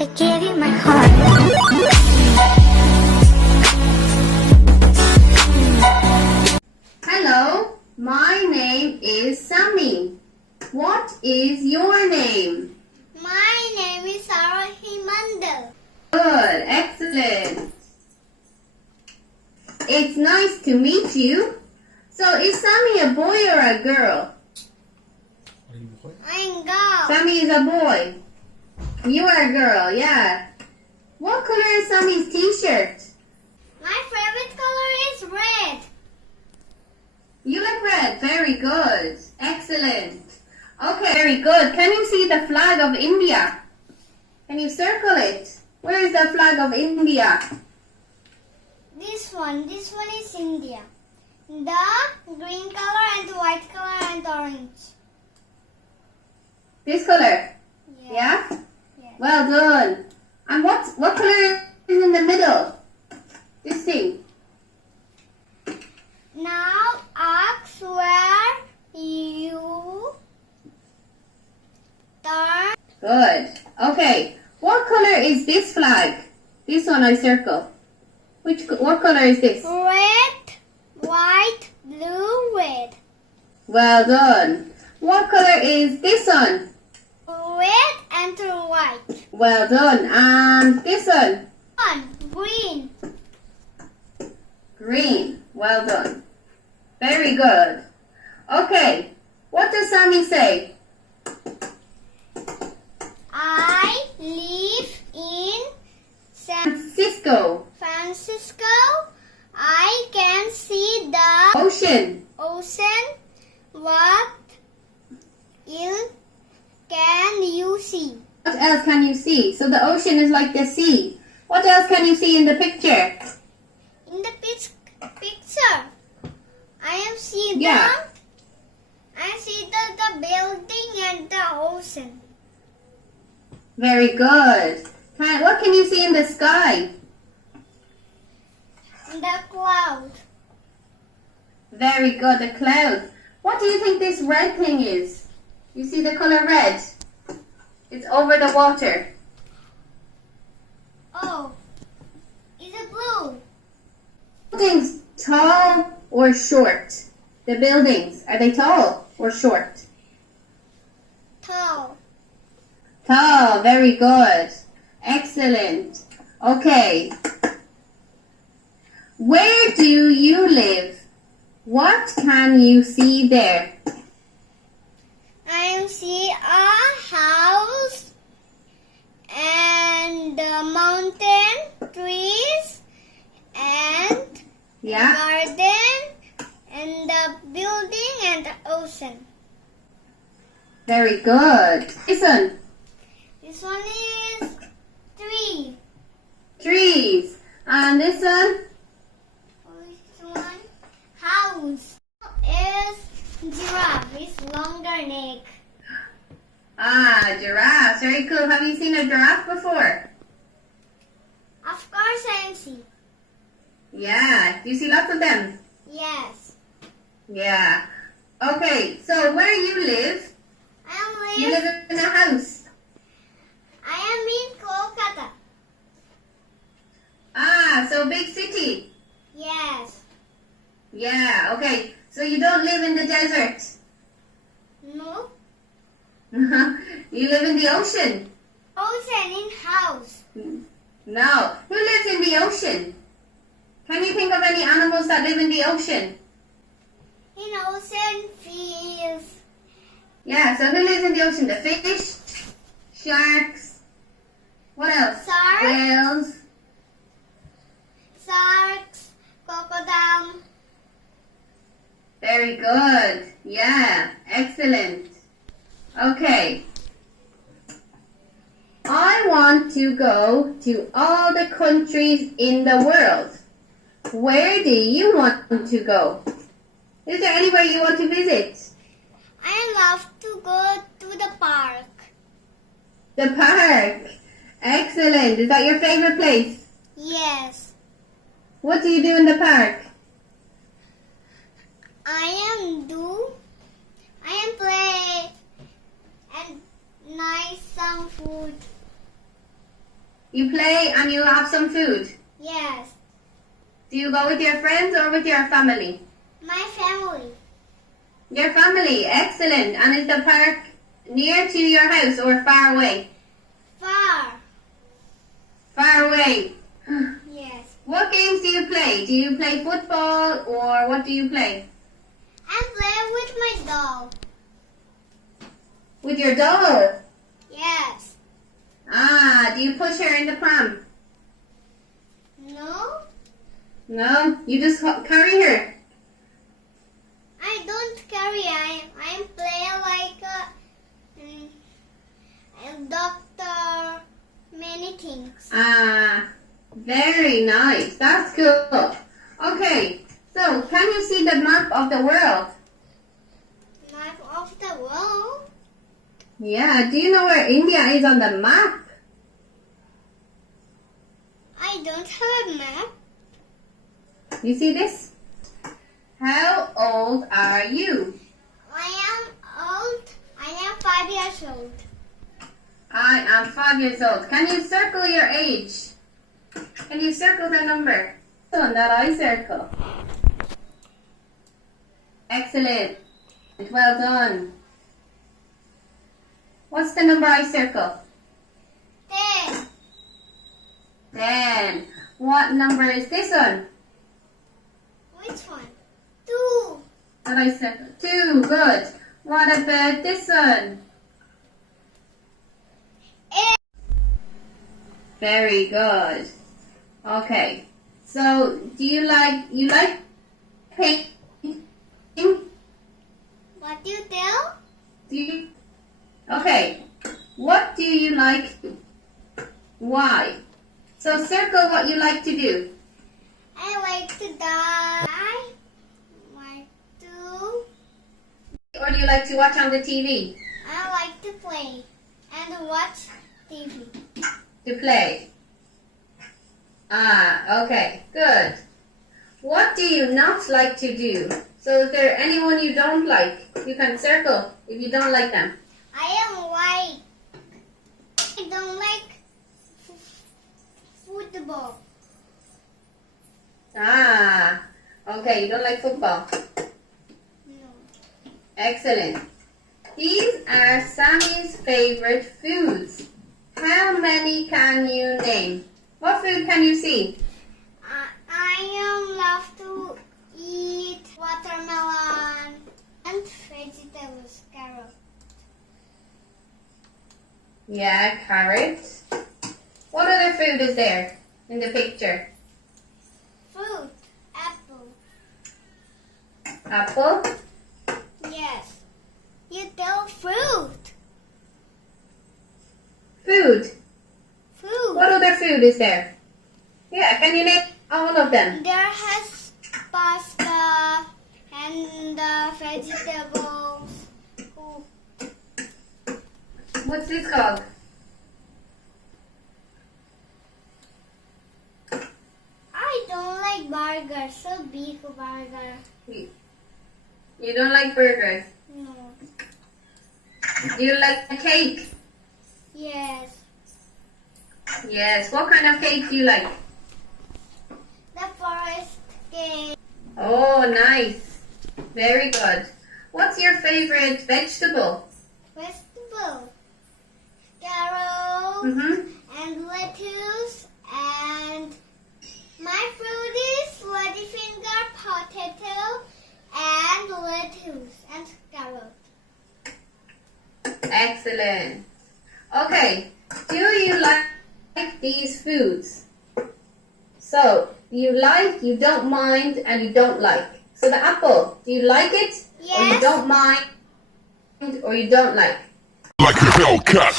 I gave you my heart. Hello, my name is Sammy. What is your name? My name is Aarohi. Good, excellent. It's nice to meet you. So is Sammy a boy or a girl? I'm girl. Sammy is a boy. You are a girl, yeah. What color is Sammy's t-shirt? My favorite color is red. You like red. Very good. Excellent. Okay, very good. Can you see the flag of India? Can you circle it? Where is the flag of India? This one is India. The green color and the white color and orange. This color? Yeah. Yeah? Yes. Well done. And what color is in the middle? This thing. Now ask where you turn. Good. Okay. What color is this flag? This one I circle. What color is this? Red, white, blue, red. Well done. What color is this one? Red and white. Well done. And this one? Green. Green. Well done. Very good. Okay. What does Sammy say? I live in San Francisco. Francisco. I can see the Ocean. ocean. What else can you see? What else can you see? So the ocean is like the sea. What else can you see in the picture? In the picture, I am see Yeah. I see the building and the ocean. Very good. What can you see in the sky? The cloud. Very good. The clouds. What do you think this red thing is? You see the color red? It's over the water. Oh, is it blue? Buildings tall or short? The buildings, are they tall or short? Tall. Tall, very good. Excellent. Okay. Where do you live? What can you see there? I see a house and the mountain, trees and Yeah? garden and the building and the ocean. Very good. Listen. This one is tree. Trees. And this one? This one house is giraffe. It's longer neck. Ah, giraffes. Very cool. Have you seen a giraffe before? Of course I see. Yeah. Do you see lots of them? Yes. Yeah. Okay, so where you live? You live in a house. I am in Kolkata. Ah, so big city. Yes. Yeah, okay. So you don't live in the desert. No. You live in the ocean. Ocean in house. No. Who lives in the ocean? Can you think of any animals that live in the ocean? In ocean fields. Yeah, so who lives in the ocean? The fish, sharks, what else? Shark. Whales. Sharks. Crocodile. Very good. Yeah, excellent. Okay. I want to go to all the countries in the world. Where do you want to go? Is there anywhere you want to visit? I love to go to the park. The park. Excellent. Is that your favorite place? Yes. What do you do in the park? I am play. nice some food. You play and you have some food. Yes. Do you go with your friends or with your family? My family. Your family, excellent. And is the park near to your house or far away? Far. Far away. Yes. What games do you play? Do you play football or what do you play? I play with my doll. With your doll? Yes. Ah, do you push her in the pram? No, No, you just carry her. I don't carry. I play like a doctor. Many things. Ah, very nice. That's cool. Okay, so can you see the map of the world? Map of the world. Yeah, do you know where India is on the map? I don't have a map. You see this? How old are you? I am old. I am 5 years old. I am 5 years old. Can you circle your age? Can you circle the number? The one that I circle. Excellent. Well done. What's the number I circle? 10. 10. What number is this one? Which one? 2. That I circle. 2. Good. What about this one? 8. Very good. Okay. So, do you like painting? What do you tell? Do you? Okay. What do you like? Why? So circle what you like to do. I like to die. I like to. Or do you like to watch on the TV? I like to play and watch TV. To play. Ah, okay. Good. What do you not like to do? So is there anyone you don't like? You can circle if you don't like them. I am white. I don't like football. Ah, okay. You don't like football. No. Excellent. These are Sammy's favorite foods. How many can you name? What food can you see? I love to eat watermelon and vegetables, carrot. Yeah, carrot. What other food is there in the picture? Fruit, apple. Apple. Yes. You tell fruit. Food. Food. What other food is there? Yeah, can you name all of them? There has pasta and vegetables. Oh, What's this called? I don't like burgers. So big burger. You don't like burgers. No. Do you like cake? Yes. Yes. What kind of cake do you like? The forest cake. Oh, nice. Very good. What's your favorite vegetable? Vegetable. Carrot and lettuce and my fruit is ladyfinger, potato and lettuce and carrot. Excellent. Okay. Do you like these foods? So, you like, you don't mind, and you don't like. So the apple, do you like it? Yes. Or you don't mind, or you don't like? Like a Hellcat.